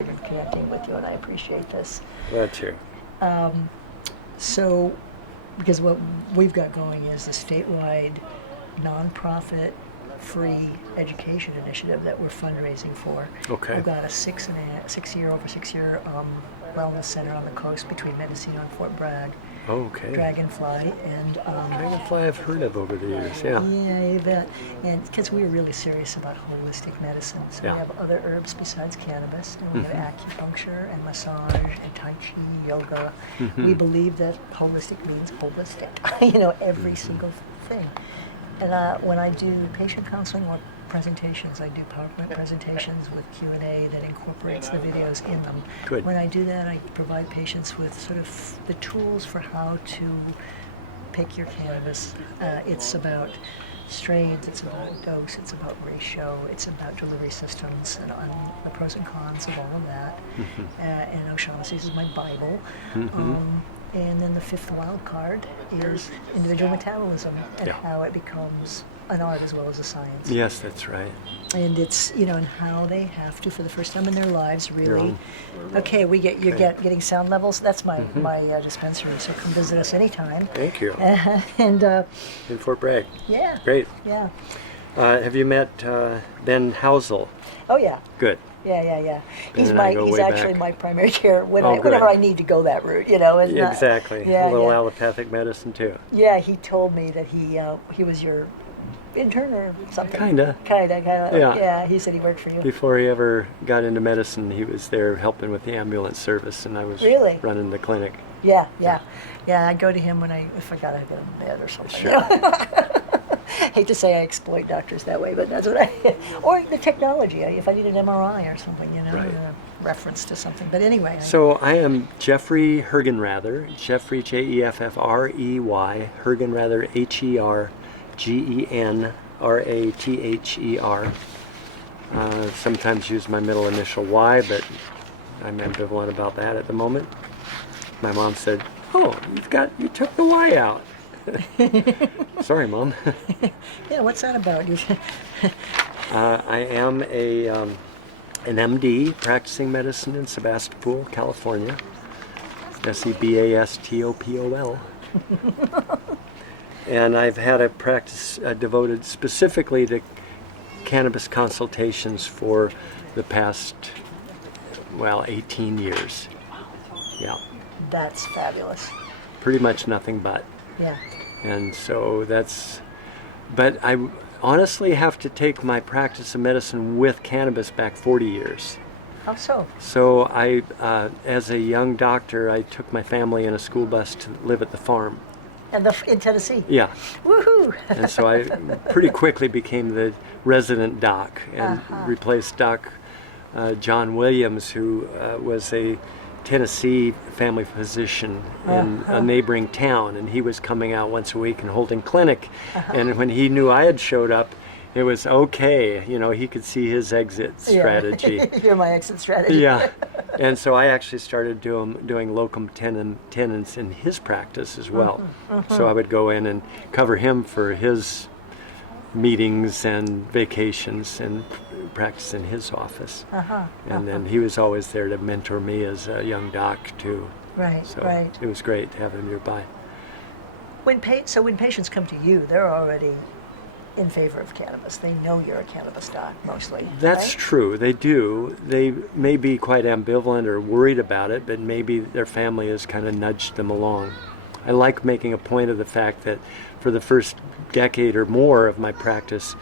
connecting with you, and I appreciate this. Glad to. So, because what we've got going is a statewide nonprofit free education initiative that we're fundraising for. Okay. We've got a 6 year wellness center on the coast between Mendocino and Fort Bragg. Okay. Dragonfly and Dragonfly I've heard of over the years, yeah. Yeah, you bet. And because we're really serious about holistic medicine, so Yeah. we have other herbs besides cannabis, and we have acupuncture and massage and tai chi, yoga. We believe that holistic means holistic, every single thing. And when I do patient counseling or presentations, I do PowerPoint presentations with Q&A that incorporates the videos in them. Good. When I do that, I provide patients with sort of the tools for how to pick your cannabis. It's about strains, it's about dose, it's about ratio, it's about delivery systems, and the pros and cons of all of that. And O'Shaughnessy's is my Bible. And then the fifth wild card is individual metabolism and how it becomes an art as well as a science. Yes, that's right. And it's, and how they have to, for the first time in their lives, really. Okay, you're getting sound levels. That's my dispensary. So come visit us anytime. Thank you. And In Fort Bragg. yeah. Great. Yeah. Have you met Ben Housel? Oh yeah. Good. Yeah. Ben He's and I go he's way actually back. my primary care good. whenever I need to go that route. And, Exactly. yeah, a little yeah. allopathic medicine too. Yeah, he told me that he was your intern or something. Kinda. Yeah. Yeah, he said he worked for you. Before he ever got into medicine, he was there helping with the ambulance service, and I was Really? running the clinic. Yeah. I go to him if I gotta get in bed or something. Sure. Hate to say I exploit doctors that way, but that's what or the technology. If I need an MRI or something, Right. a reference to something. But anyway. So I am Jeffrey Hergenrather, Jeffrey Jeffrey, Hergenrather Hergenrather. Sometimes use my middle initial Y, but I'm ambivalent about that at the moment. My mom said, "Oh, you took the Y out." Sorry, Mom. Yeah, what's that about? I am an MD practicing medicine in Sebastopol, California. Sebastopol. And I've had a practice devoted specifically to cannabis consultations for the past, 18 years. Yeah. That's fabulous. Pretty much nothing but. Yeah. And so but I honestly have to take my practice of medicine with cannabis back 40 years. How so? So I, as a young doctor, I took my family in a school bus to live at the farm. And in Tennessee? Yeah. Woohoo! And so I pretty quickly became the resident doc and replaced Doc John Williams, who was a Tennessee family physician in a neighboring town, and he was coming out once a week and holding clinic. And when he knew I had showed up, it was okay. He could see his exit strategy. You're my exit strategy. Yeah. And so I actually started doing locum tenens in his practice as well. So I would go in and cover him for his meetings and vacations and practice in his office. And then he was always there to mentor me as a young doc too. Right, So right. it was great to have him nearby. When patients come to you, they're already in favor of cannabis. They know you're a cannabis doc, mostly. That's right? true. They do. They may be quite ambivalent or worried about it, but maybe their family has kind of nudged them along. I like making a point of the fact that for the first decade or more of my practice,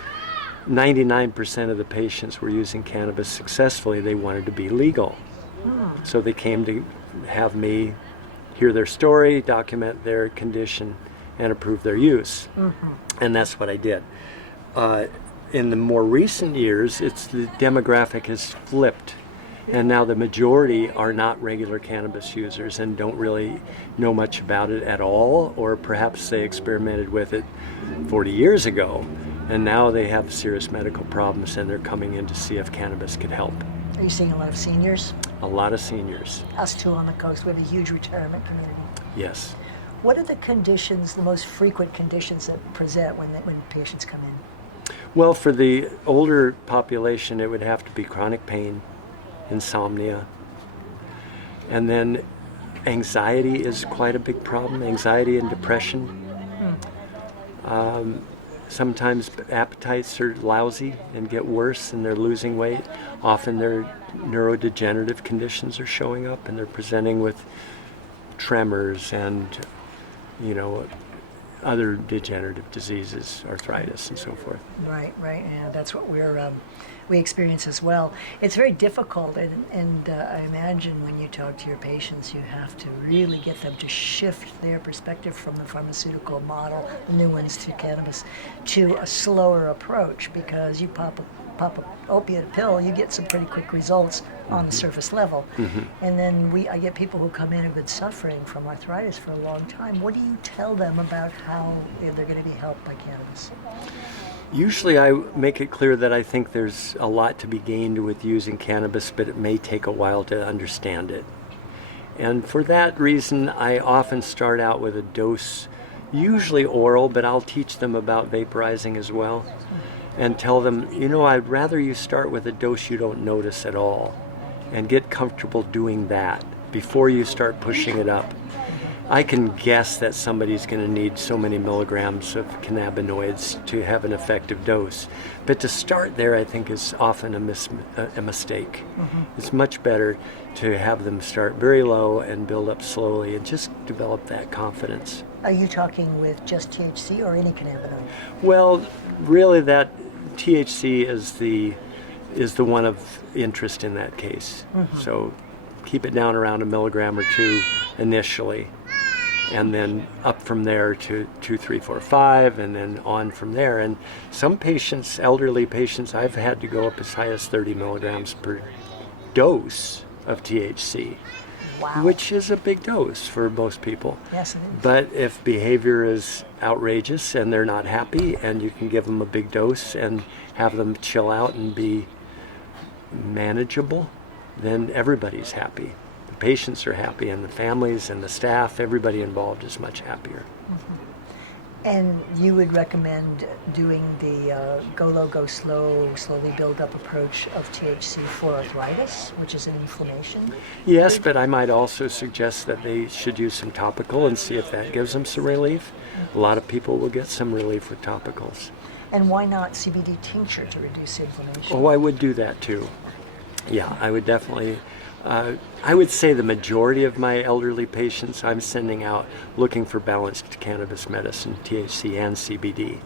99% of the patients were using cannabis successfully. They wanted to be legal. So they came to have me hear their story, document their condition, and approve their use. And that's what I did. In the more recent years, the demographic has flipped. And now the majority are not regular cannabis users and don't really know much about it at all, or perhaps they experimented with it 40 years ago, and now they have serious medical problems and they're coming in to see if cannabis could help. Are you seeing a lot of seniors? A lot of seniors. Us too on the coast. We have a huge retirement community. Yes. What are the conditions, the most frequent conditions that present when patients come in? Well, for the older population, it would have to be chronic pain, insomnia. And then anxiety is quite a big problem, anxiety and depression. Sometimes appetites are lousy and get worse and they're losing weight. Often their neurodegenerative conditions are showing up and they're presenting with tremors and, other degenerative diseases, arthritis and so forth. Right, and that's what we experience as well. It's very difficult, and I imagine when you talk to your patients, you have to really get them to shift their perspective from the pharmaceutical model, the new ones to cannabis, to a slower approach, because you pop a opiate pill, you get some pretty quick results on the surface level. And then I get people who come in who've been suffering from arthritis for a long time. What do you tell them about how they're going to be helped by cannabis? Usually I make it clear that I think there's a lot to be gained with using cannabis, but it may take a while to understand it. And for that reason, I often start out with a dose, usually oral, but I'll teach them about vaporizing as well. And tell them, I'd rather you start with a dose you don't notice at all and get comfortable doing that before you start pushing it up. I can guess that somebody's going to need so many milligrams of cannabinoids to have an effective dose. But to start there, I think, is often a mistake. It's much better to have them start very low and build up slowly and just develop that confidence. Are you talking with just THC or any cannabinoid? Well, really that THC is the one of interest in that case. So keep it down around 1 milligram or 2 initially, and then up from there to 2, 3, 4, 5, and then on from there. And some patients, elderly patients, I've had to go up as high as 30 milligrams per dose of THC. Wow. Which is a big dose for most people. Yes, it is. But if behavior is outrageous and they're not happy, and you can give them a big dose and have them chill out and be manageable, then everybody's happy. The patients are happy, and the families and the staff, everybody involved is much happier. And you would recommend doing the go low, go slow, slowly build up approach of THC for arthritis, which is an inflammation? Yes, but I might also suggest that they should use some topical and see if that gives them some relief. A lot of people will get some relief with topicals. And why not CBD tincture to reduce inflammation? Oh, I would do that too. Yeah, I would definitely. I would say the majority of my elderly patients I'm sending out looking for balanced cannabis medicine, THC and CBD.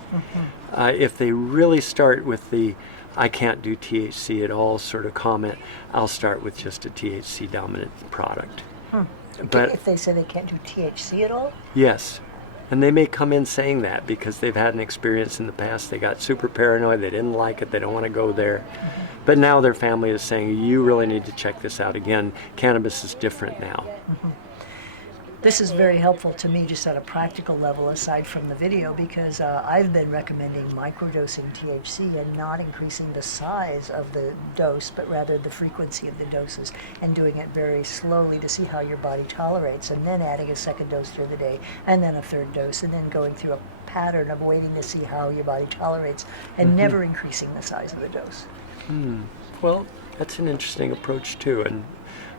If they really start with the I can't do THC at all sort of comment, I'll start with just a THC dominant product. But if they say they can't do THC at all? Yes. And they may come in saying that because they've had an experience in the past. They got super paranoid. They didn't like it. They don't want to go there. But now their family is saying, you really need to check this out again. Cannabis is different now. This is very helpful to me just at a practical level aside from the video, because I've been recommending microdosing THC and not increasing the size of the dose, but rather the frequency of the doses, and doing it very slowly to see how your body tolerates, and then adding a second dose through the day, and then a third dose, and then going through a pattern of waiting to see how your body tolerates, and never increasing the size of the dose. Well, that's an interesting approach too, and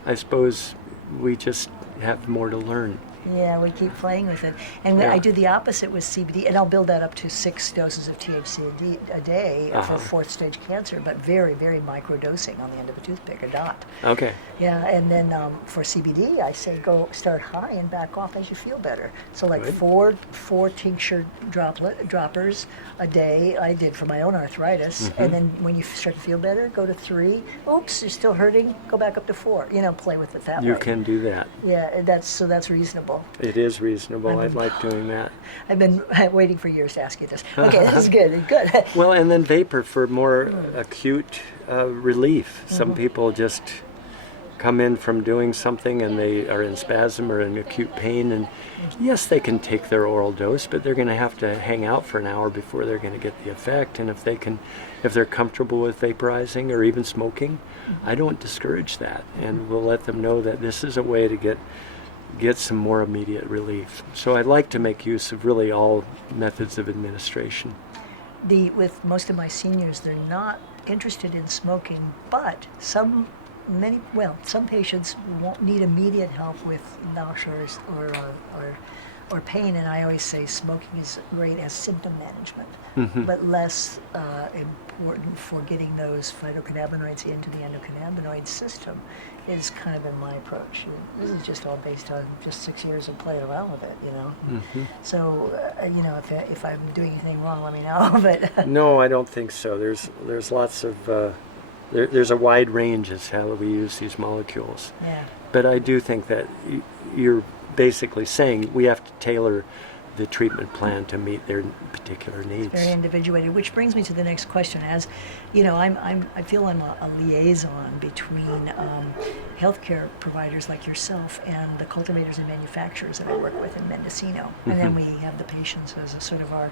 I suppose we just have more to learn. Yeah, we keep playing with it. And I do the opposite with CBD, and I'll build that up to 6 doses of THC a day for fourth stage cancer, but very, very micro dosing on the end of a toothpick, a dot. Okay. Yeah, and then for CBD, I say go start high and back off as you feel better. So like Good. four tincture droppers a day I did for my own arthritis, and then when you start to feel better, go to 3. Oops, you're still hurting, go back up to 4. Play with it that way. You can do that. Yeah, that's reasonable. It is reasonable. I'd like doing that. I've been waiting for years to ask you this. Okay, this is good. Good. Well, and then vapor for more acute relief. Some people just come in from doing something and they are in spasm or in acute pain, and yes, they can take their oral dose, but they're going to have to hang out for an hour before they're going to get the effect. And if they're comfortable with vaporizing or even smoking, I don't discourage that, and we'll let them know that this is a way to get some more immediate relief. So I'd like to make use of really all methods of administration. With most of my seniors, they're not interested in smoking, but some some patients won't need immediate help with nausea or pain, and I always say smoking is great as symptom management, but less important for getting those phytocannabinoids into the endocannabinoid system is kind of been my approach. This is just all based on just 6 years of playing around with it, you know. So, if I'm doing anything wrong, let me know. But No, I don't think so. There's lots of there's a wide range as how we use these molecules. yeah. But I do think that you're basically saying we have to tailor the treatment plan to meet their particular needs. Very individuated, which brings me to the next question. As you know, I feel I'm a liaison between healthcare providers like yourself and the cultivators and manufacturers that I work with in Mendocino, and then we have the patients as a sort of our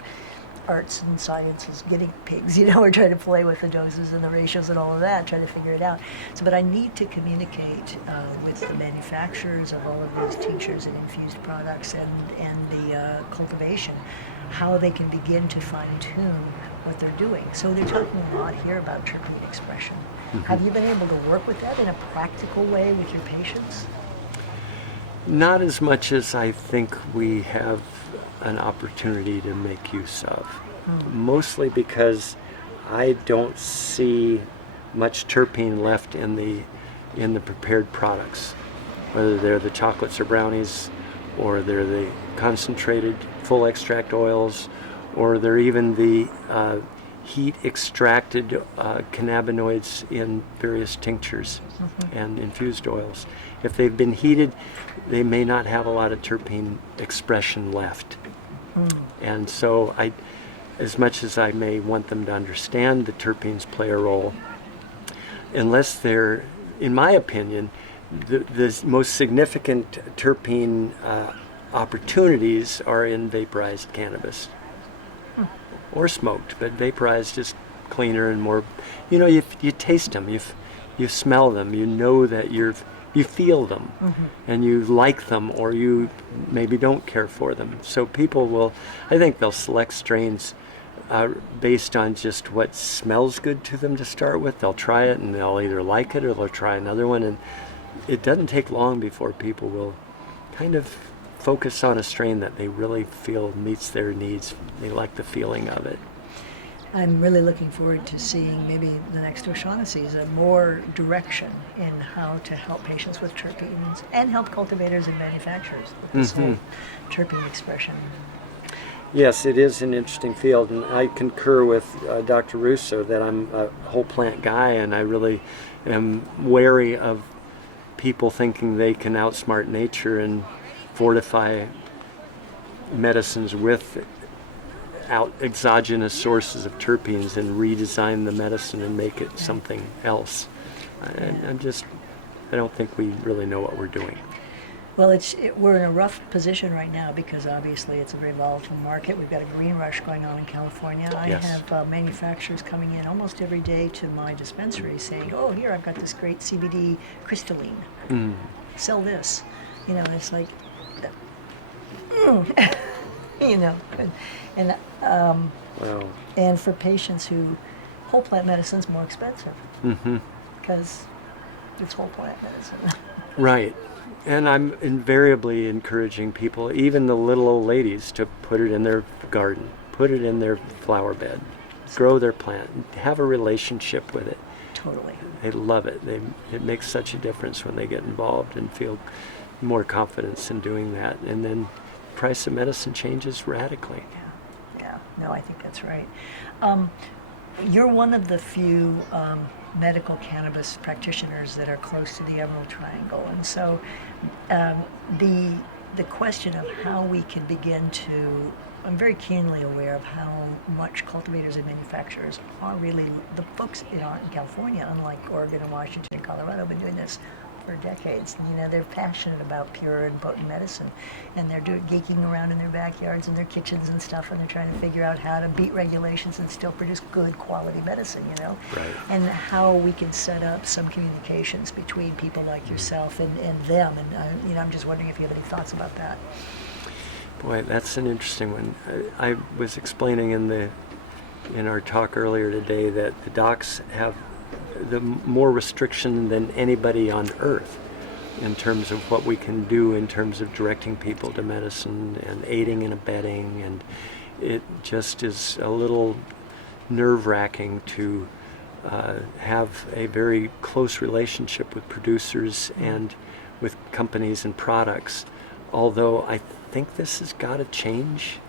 arts and sciences guinea pigs. You know, we're trying to play with the doses and the ratios and all of that, trying to figure it out. So, but I need to communicate with the manufacturers of all of these tinctures and infused products and the cultivation, how they can begin to fine-tune what they're doing. So they're talking a lot here about terpene expression. Have you been able to work with that in a practical way with your patients? Not as much as I think we have an opportunity to make use of. Mostly because I don't see much terpene left in the prepared products, whether they're the chocolates or brownies, or they're the concentrated full extract oils, or they're even the heat extracted cannabinoids in various tinctures and infused oils. If they've been heated, they may not have a lot of terpene expression left. And so as much as I may want them to understand the terpenes play a role, unless they're, in my opinion, the most significant terpene opportunities are in vaporized cannabis or smoked, but vaporized is cleaner and more, you taste them, you smell them, you know that you feel them, and you like them, or you maybe don't care for them. So I think they'll select strains based on just what smells good to them to start with. They'll try it and they'll either like it or they'll try another one, and it doesn't take long before people will kind of focus on a strain that they really feel meets their needs. They like the feeling of it. I'm really looking forward to seeing maybe the next O'Shaughnessy is a more direction in how to help patients with terpenes and help cultivators and manufacturers with this whole terpene expression. Yes, it is an interesting field, and I concur with Dr. Russo that I'm a whole plant guy, and I really am wary of people thinking they can outsmart nature and fortify medicines with exogenous sources of terpenes and redesign the medicine and make it something else. I don't think we really know what we're doing. Well, we're in a rough position right now because obviously it's a very volatile market. We've got a green rush going on in California. I have manufacturers coming in almost every day to my dispensary saying, "Oh, here I've got this great CBD crystalline. Sell this." And it's like, and for patients who whole plant medicine's more expensive because it's whole plant medicine. Right. And I'm invariably encouraging people, even the little old ladies, to put it in their garden, put it in their flower bed, grow their plant, have a relationship with it. Totally. They love it. It makes such a difference when they get involved and feel more confidence in doing that. And then the price of medicine changes radically. Yeah. No, I think that's right. You're one of the few medical cannabis practitioners that are close to the Emerald Triangle, and so the question of how we can begin to, I'm very keenly aware of how much cultivators and manufacturers are really, the folks in California, unlike Oregon and Washington and Colorado, have been doing this for decades. They're passionate about pure and potent medicine, and they're geeking around in their backyards and their kitchens and stuff, and they're trying to figure out how to beat regulations and still produce good quality medicine, Right. and how we can set up some communications between people like yourself and them. And I'm just wondering if you have any thoughts about that. Boy, that's an interesting one. I was explaining in our talk earlier today that the docs have the more restriction than anybody on earth in terms of what we can do in terms of directing people to medicine and aiding and abetting, and it just is a little nerve-wracking to have a very close relationship with producers and with companies and products, although I think this has got to change.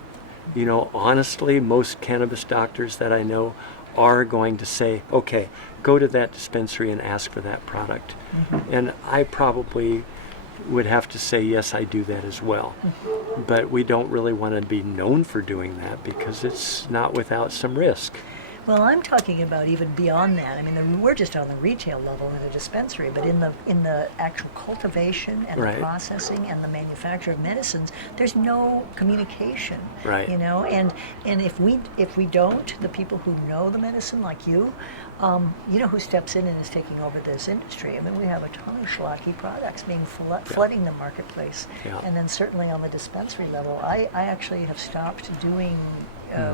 You know, honestly, most cannabis doctors that I know are going to say, okay, go to that dispensary and ask for that product. And I probably would have to say, yes, I do that as well. But we don't really want to be known for doing that because it's not without some risk. Well, I'm talking about even beyond that. I mean, we're just on the retail level in a dispensary, but in the actual cultivation and Right. the processing and the manufacture of medicines, there's no communication. Right. You know, and if we don't, the people who know the medicine, like you, you know who steps in and is taking over this industry. I mean, we have a ton of schlocky products being flooding the marketplace, Yeah. and then certainly on the dispensary level, I actually have stopped doing.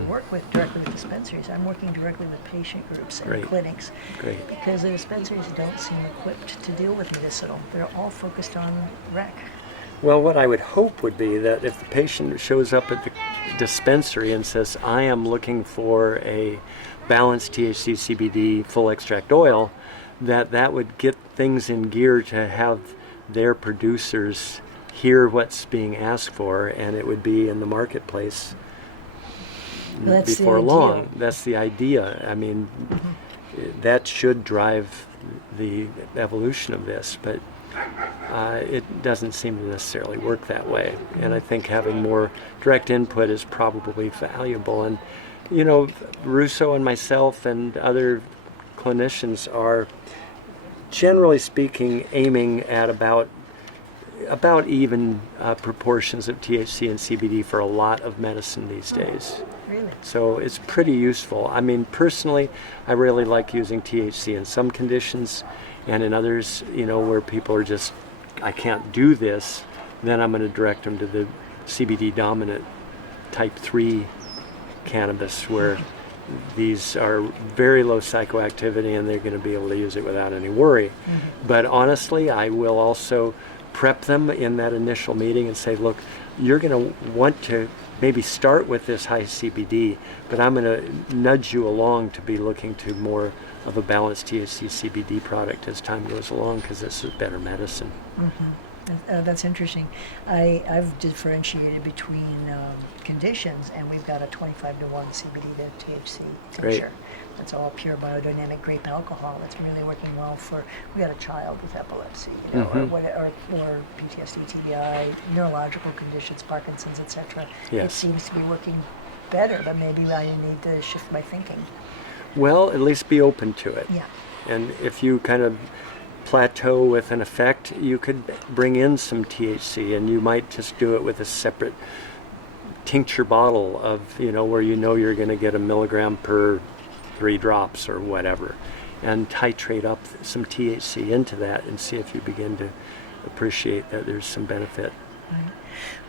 Work directly with dispensaries. I'm working directly with patient groups and Great. clinics Great. because the dispensaries don't seem equipped to deal with medicinal. They're all focused on rec. Well, what I would hope would be that if the patient shows up at the dispensary and says, I am looking for a balanced THC CBD full extract oil, that would get things in gear to have their producers hear what's being asked for, and it would be in the marketplace That's the before ideal. long. That's the idea. I mean, that should drive the evolution of this, but it doesn't seem to necessarily work that way. And I think having more direct input is probably valuable. And, you know, Russo and myself and other clinicians are, generally speaking, aiming at about even proportions of THC and CBD for a lot of medicine these days. Really? So it's pretty useful. I mean, personally, I really like using THC in some conditions, and in others, you know, where people are just, I can't do this, then I'm going to direct them to the CBD dominant type 3 cannabis, where these are very low psychoactivity and they're going to be able to use it without any worry. But honestly, I will also prep them in that initial meeting and say, look, you're going to want to maybe start with this high CBD, but I'm going to nudge you along to be looking to more of a balanced THC CBD product as time goes along, because this is better medicine. That's interesting. I've differentiated between conditions, and we've got a 25 to 1 CBD to THC Great. tincture. That's all pure biodynamic grape alcohol. It's really working well for. We got a child with epilepsy, you know, or PTSD, TBI, neurological conditions, Parkinson's, etc. Yes. It seems to be working better, but maybe I need to shift my thinking. Well, at least be open to it. Yeah. And if you kind of plateau with an effect, you could bring in some THC, and you might just do it with a separate tincture bottle of, you know, where you know you're going to get 1 milligram per 3 drops or whatever, and titrate up some THC into that and see if you begin to appreciate that there's some benefit. Right.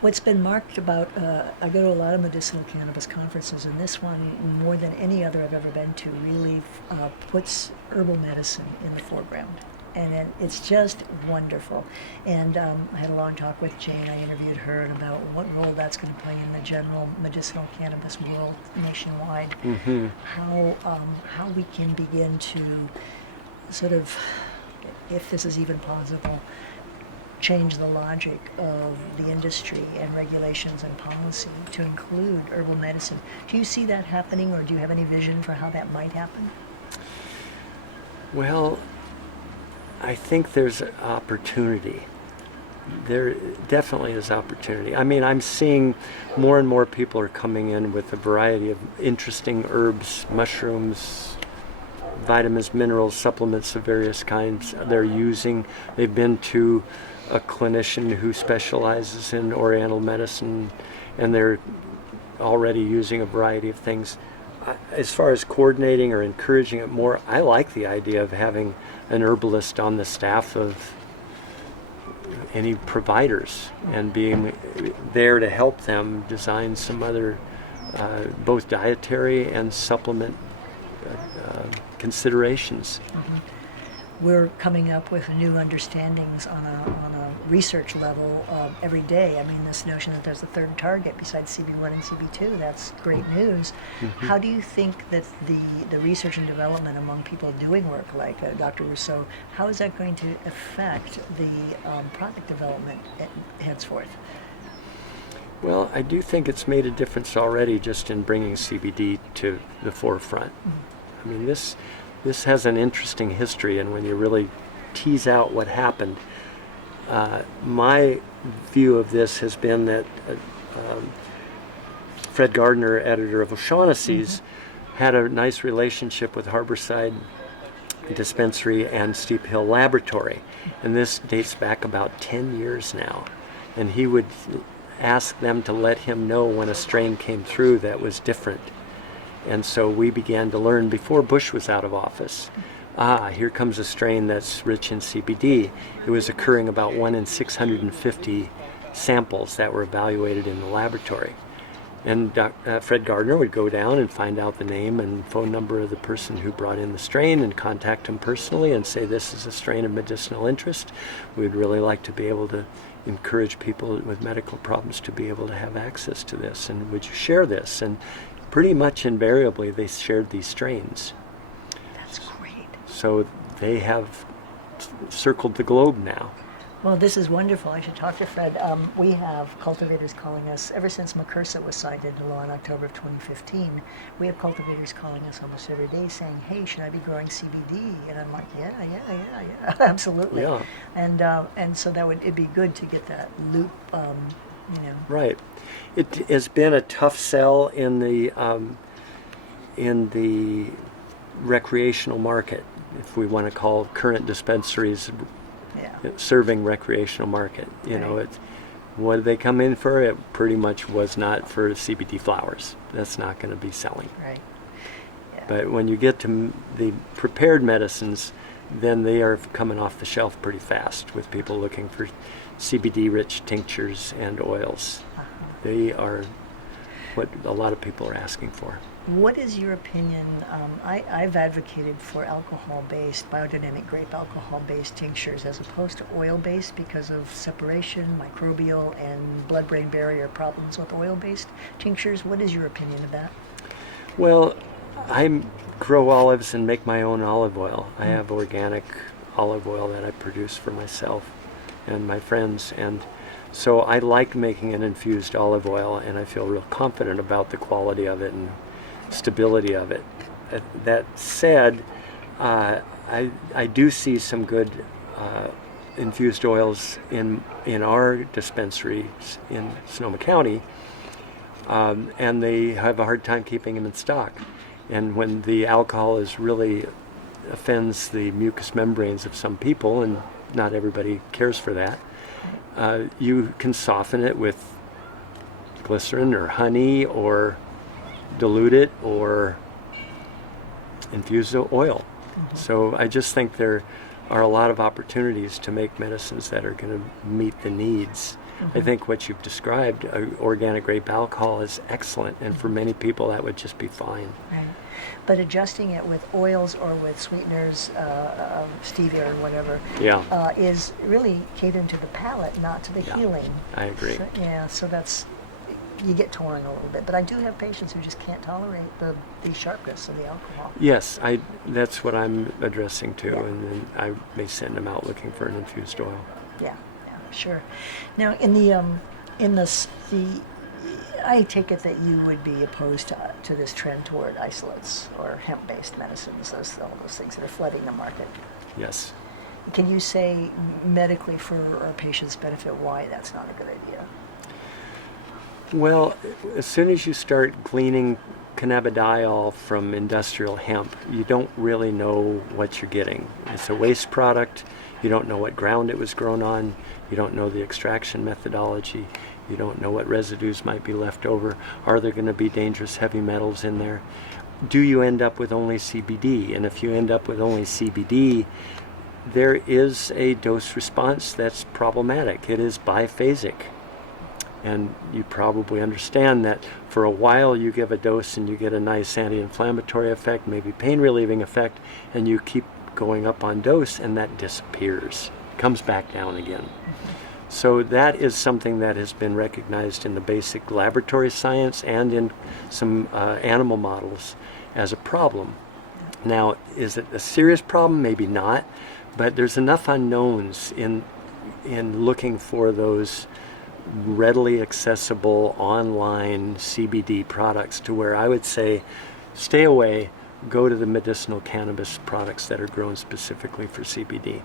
What's been marked about, I go to a lot of medicinal cannabis conferences, and this one, more than any other I've ever been to, really puts herbal medicine in the foreground. And it's just wonderful. And I had a long talk with Jane. I interviewed her about what role that's going to play in the general medicinal cannabis world nationwide. How we can begin to sort of, if this is even possible, change the logic of the industry and regulations and policy to include herbal medicine. Do you see that happening, or do you have any vision for how that might happen? Well, I think there's opportunity. There definitely is opportunity. I mean, I'm seeing more and more people are coming in with a variety of interesting herbs, mushrooms, vitamins, minerals, supplements of various kinds they're using. They've been to a clinician who specializes in oriental medicine, and they're already using a variety of things. As far as coordinating or encouraging it more, I like the idea of having an herbalist on the staff of any providers and being there to help them design some other both dietary and supplement considerations. we're coming up with new understandings on a research level every day. I mean, this notion that there's a third target besides CB1 and CB2, that's great news. How do you think that the research and development among people doing work like Dr. Rousseau, how is that going to affect the product development henceforth? Well, I do think it's made a difference already just in bringing CBD to the forefront. I mean, this has an interesting history, and when you really tease out what happened, my view of this has been that Fred Gardner, editor of O'Shaughnessy's, had a nice relationship with Harborside Dispensary and Steep Hill Laboratory, and this dates back about 10 years now, and he would ask them to let him know when a strain came through that was different. And so we began to learn before Bush was out of office. Here comes a strain that's rich in CBD. It was occurring about 1 in 650 samples that were evaluated in the laboratory. And Fred Gardner would go down and find out the name and phone number of the person who brought in the strain and contact him personally and say, this is a strain of medicinal interest. We'd really like to be able to encourage people with medical problems to be able to have access to this. And would you share this? And pretty much invariably they shared these strains. That's great. So they have circled the globe now. Well, this is wonderful. I should talk to Fred. We have cultivators calling us, ever since McCursa was signed into law in October of 2015, we have cultivators calling us almost every day saying, hey, should I be growing CBD? And I'm like, yeah, absolutely. Yeah. And so it'd be good to get that loop, Right. It has been a tough sell in the recreational market, if we want to call current dispensaries serving recreational market. You know, what did they come in for? It pretty much was not for CBD flowers. That's not going to be selling. Right. Yeah. But when you get to the prepared medicines, then they are coming off the shelf pretty fast with people looking for CBD-rich tinctures and oils. They are what a lot of people are asking for. What is your opinion? I've advocated for alcohol-based, biodynamic grape alcohol-based tinctures as opposed to oil-based because of separation, microbial, and blood-brain barrier problems with oil-based tinctures. What is your opinion of that? Well, I grow olives and make my own olive oil. I have organic olive oil that I produce for myself and my friends, and so I like making an infused olive oil, and I feel real confident about the quality of it and stability of it. That said, I do see some good infused oils in our dispensaries in Sonoma County, and they have a hard time keeping them in stock. And when the alcohol really offends the mucous membranes of some people, and not everybody cares for that, you can soften it with glycerin or honey, or dilute it, or infuse the oil. So I just think there are a lot of opportunities to make medicines that are going to meet the needs. I think what you've described, organic grape alcohol, is excellent, and for many people that would just be fine. Right. But adjusting it with oils or with sweeteners, stevia or whatever, is really catering to the palate, not to the healing. I agree. So that's, you get torn a little bit. But I do have patients who just can't tolerate the sharpness of the alcohol. Yes, that's what I'm addressing too, and then I may send them out looking for an infused oil. Yeah, sure. Now, I take it that you would be opposed to this trend toward isolates or hemp-based medicines, all those things that are flooding the market. Yes. Can you say medically for our patients' benefit why that's not a good idea? Well, as soon as you start gleaning cannabidiol from industrial hemp, you don't really know what you're getting. It's a waste product. You don't know what ground it was grown on. You don't know the extraction methodology. You don't know what residues might be left over. Are there going to be dangerous heavy metals in there? Do you end up with only CBD? And if you end up with only CBD, there is a dose response that's problematic. It is biphasic. And you probably understand that for a while you give a dose and you get a nice anti-inflammatory effect, maybe pain relieving effect, and you keep going up on dose, and that disappears, comes back down again. So that is something that has been recognized in the basic laboratory science and in some animal models as a problem. Now, is it a serious problem? Maybe not, but there's enough unknowns in looking for those readily accessible online CBD products to where I would say stay away, go to the medicinal cannabis products that are grown specifically for CBD.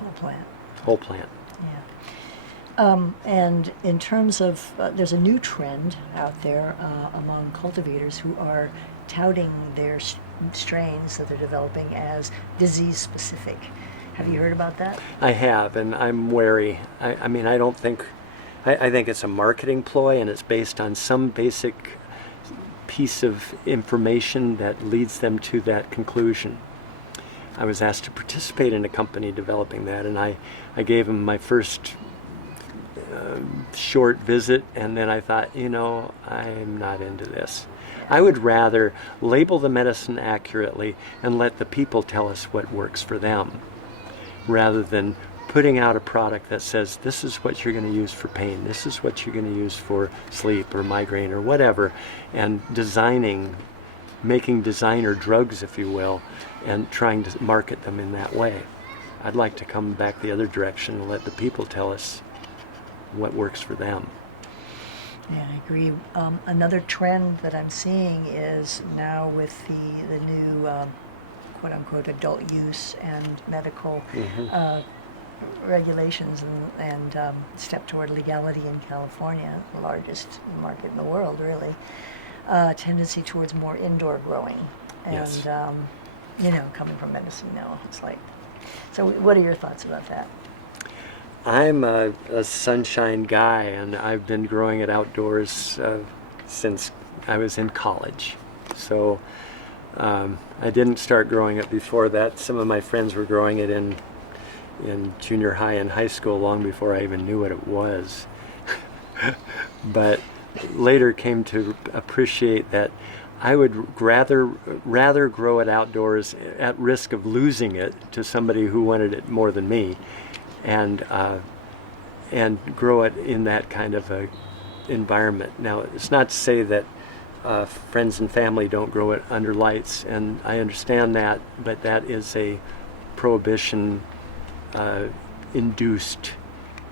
Whole plant. Whole plant. Yeah. And in terms of, there's a new trend out there among cultivators who are touting their strains that they're developing as disease specific. Have you heard about that? I have, and I'm wary. I mean, I don't think, I think it's a marketing ploy, and it's based on some basic piece of information that leads them to that conclusion. I was asked to participate in a company developing that, and I gave them my first short visit, and then I thought, I'm not into this. I would rather label the medicine accurately and let the people tell us what works for them, rather than putting out a product that says this is what you're going to use for pain, this is what you're going to use for sleep or migraine or whatever, and making designer drugs, if you will, and trying to market them in that way. I'd like to come back the other direction and let the people tell us what works for them. Yeah, I agree. Another trend that I'm seeing is now with the new quote-unquote adult use and medical regulations and step toward legality in California, the largest market in the world, really, tendency towards more indoor growing. And, Yes. Coming from medicine now, it's like, so what are your thoughts about that? I'm a sunshine guy, and I've been growing it outdoors since I was in college. So I didn't start growing it before that. Some of my friends were growing it in junior high and high school long before I even knew what it was. But later came to appreciate that I would rather grow it outdoors at risk of losing it to somebody who wanted it more than me, and grow it in that kind of a environment. Now, it's not to say that friends and family don't grow it under lights, and I understand that, but that is a prohibition induced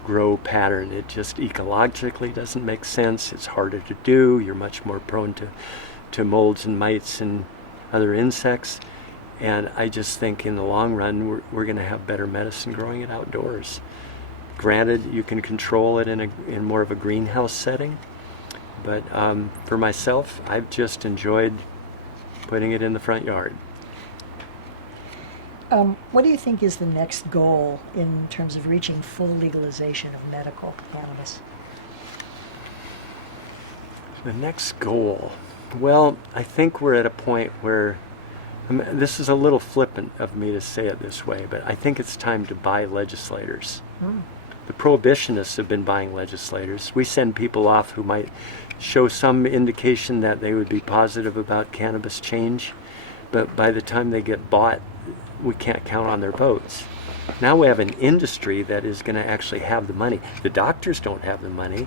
grow pattern. It just ecologically doesn't make sense. It's harder to do. You're much more prone to molds and mites and other insects. And I just think in the long run, we're going to have better medicine growing it outdoors. Granted, you can control it in more of a greenhouse setting, but for myself, I've just enjoyed putting it in the front yard. What do you think is the next goal in terms of reaching full legalization of medical cannabis? The next goal. Well, I think we're at a point where, this is a little flippant of me to say it this way, but I think it's time to buy legislators. The prohibitionists have been buying legislators. We send people off who might show some indication that they would be positive about cannabis change, but by the time they get bought, we can't count on their votes. Now we have an industry that is going to actually have the money. The doctors don't have the money.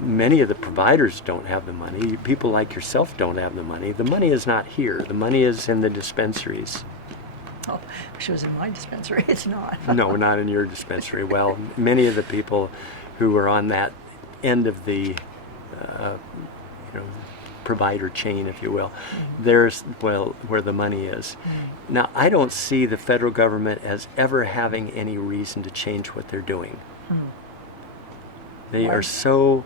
Many of the providers don't have the money. People like yourself don't have the money. The money is not here. The money is in the dispensaries. Oh, wish it was in my dispensary. It's not. No, not in your dispensary. Well, many of the people who are on that end of the provider chain, if you will, there's where the money is. Now, I don't see the federal government as ever having any reason to change what they're doing. They are so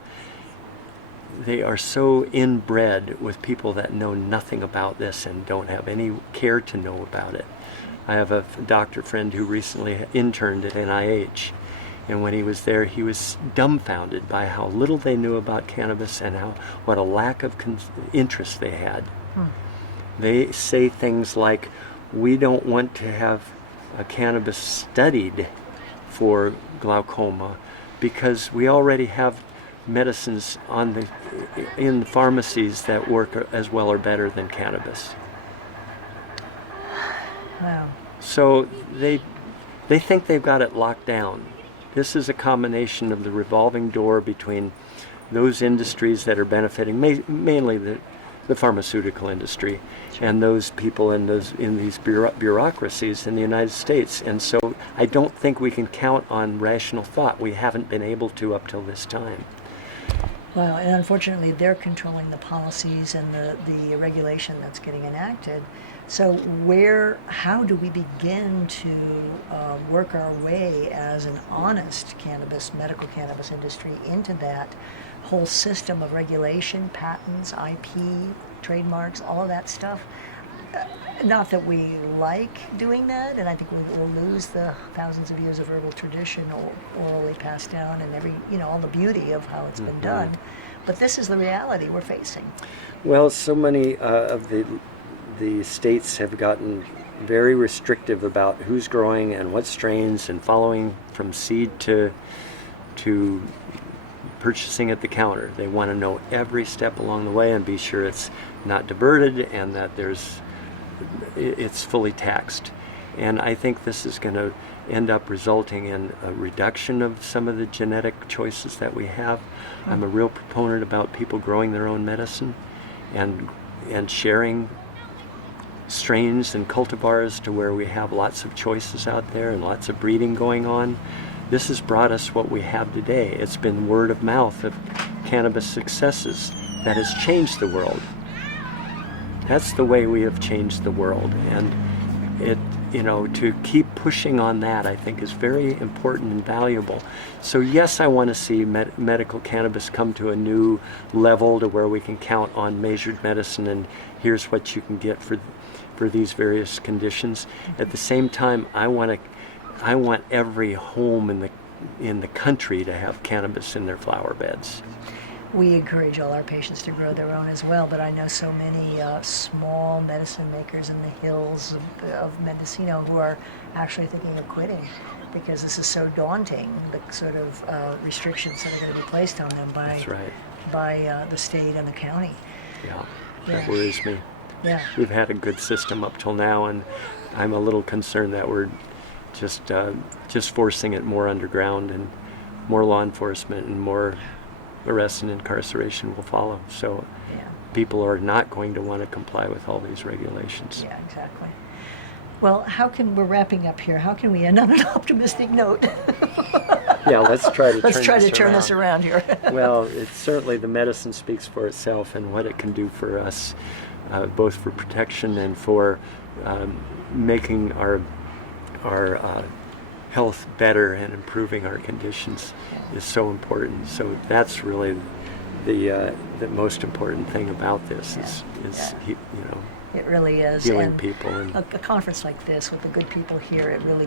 inbred with people that know nothing about this and don't have any care to know about it. I have a doctor friend who recently interned at NIH, and when he was there, he was dumbfounded by how little they knew about cannabis and what a lack of interest they had. They say things like, we don't want to have a cannabis studied for glaucoma because we already have medicines in the pharmacies that work as well or better than cannabis. Wow. So they think they've got it locked down. This is a combination of the revolving door between those industries that are benefiting, mainly the pharmaceutical industry, and those people in these bureaucracies in the United States. And so I don't think we can count on rational thought. We haven't been able to up till this time. Well, and unfortunately, they're controlling the policies and the regulation that's getting enacted. So how do we begin to work our way as an honest medical cannabis industry into that whole system of regulation, patents, IP, trademarks, all of that stuff? Not that we like doing that, and I think we'll lose the thousands of years of herbal tradition orally passed down and all the beauty of how it's been done. But this is the reality we're facing. Well, so many of the states have gotten very restrictive about who's growing and what strains, and following from seed to purchasing at the counter. They want to know every step along the way and be sure it's not diverted and that it's fully taxed. And I think this is going to end up resulting in a reduction of some of the genetic choices that we have. I'm a real proponent about people growing their own medicine and sharing strains and cultivars to where we have lots of choices out there and lots of breeding going on. This has brought us what we have today. It's been word of mouth of cannabis successes that has changed the world. That's the way we have changed the world, and to keep pushing on that, I think, is very important and valuable. So yes, I want to see medical cannabis come to a new level to where we can count on measured medicine and here's what you can get for these various conditions. At the same time, I want every home in the country to have cannabis in their flower beds. We encourage all our patients to grow their own as well, but I know so many small medicine makers in the hills of Mendocino who are actually thinking of quitting because this is so daunting, the sort of restrictions that are going to be placed on them by the state and the county. Yeah, that worries me. Yeah. We've had a good system up till now, and I'm a little concerned that we're just forcing it more underground, and more law enforcement and more arrest and incarceration will follow. So people are not going to want to comply with all these regulations. Yeah, exactly. Well, we're wrapping up here. How can we end on an optimistic note? Yeah, let's try to turn this around here. Well, it's certainly the medicine speaks for itself and what it can do for us, both for protection and for making our health better and improving our conditions is so important. So that's really the most important thing about this is it really is. Healing and people. And a conference like this with the good people here, it really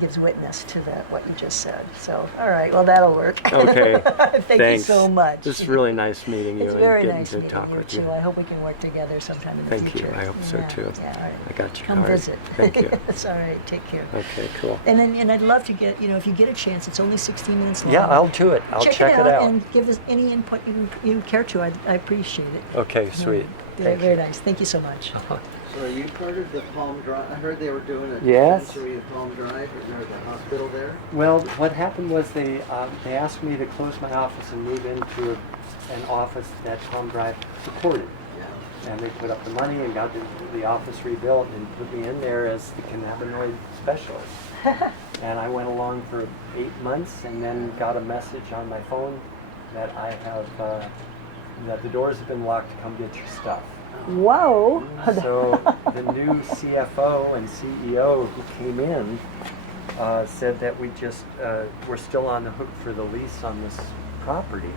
gives witness to what you just said. So, all right, well, that'll work. Okay. Thank you so much. It's really nice meeting you and getting nice to talk with you. Too. I hope we can work together sometime in the future. Thank you. I hope so too. Yeah, all right. I got you. Come visit. Thank you. It's all right. Take care. Okay, cool. And I'd love to get, if you get a chance, it's only 16 minutes long. Yeah, I'll do it. I'll check it out. And give us any input you care to. I appreciate it. Okay, sweet. Very nice. Thank you so much. So are you part of the Palm Drive? I heard they were doing a Yes. dispensary at Palm Drive. Is there the hospital there? Well, what happened was they asked me to close my office and move into an office that Palm Drive supported. Yeah. And they put up the money and got the office rebuilt and put me in there as the cannabinoid specialist. And I went along for 8 months and then got a message on my phone that I have that the doors have been locked to come get your stuff. Whoa! So the new CFO and CEO who came in said that we're still on the hook for the lease on this property,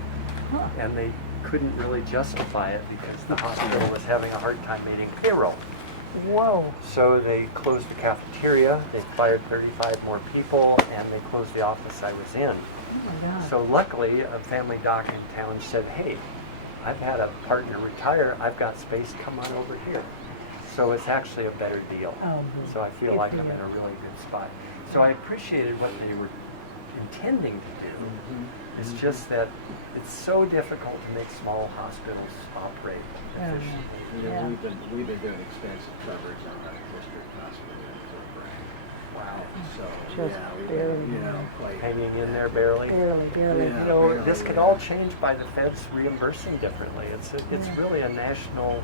and they couldn't really justify it because the hospital was having a hard time meeting payroll. Whoa! So they closed the cafeteria, they fired 35 more people, and they closed the office I was in. Oh my God. So luckily, a family doc in town said, hey, I've had a partner retire, I've got space, come on over here. So it's actually a better deal. So I feel like I'm in a really good spot. So I appreciated what they were intending to do. It's just that it's so difficult to make small hospitals operate efficiently. We've been doing extensive coverage on that district hospital. So Just yeah, we barely, you know, quite. Hanging in there barely. barely. Yeah. You know, barely, this could yeah. all change by the feds reimbursing differently. It's Yeah. really a national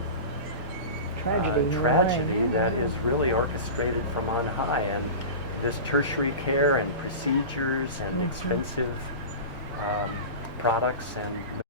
Tragedy. in a way. tragedy that is really orchestrated from on high, and this tertiary care and procedures and expensive products and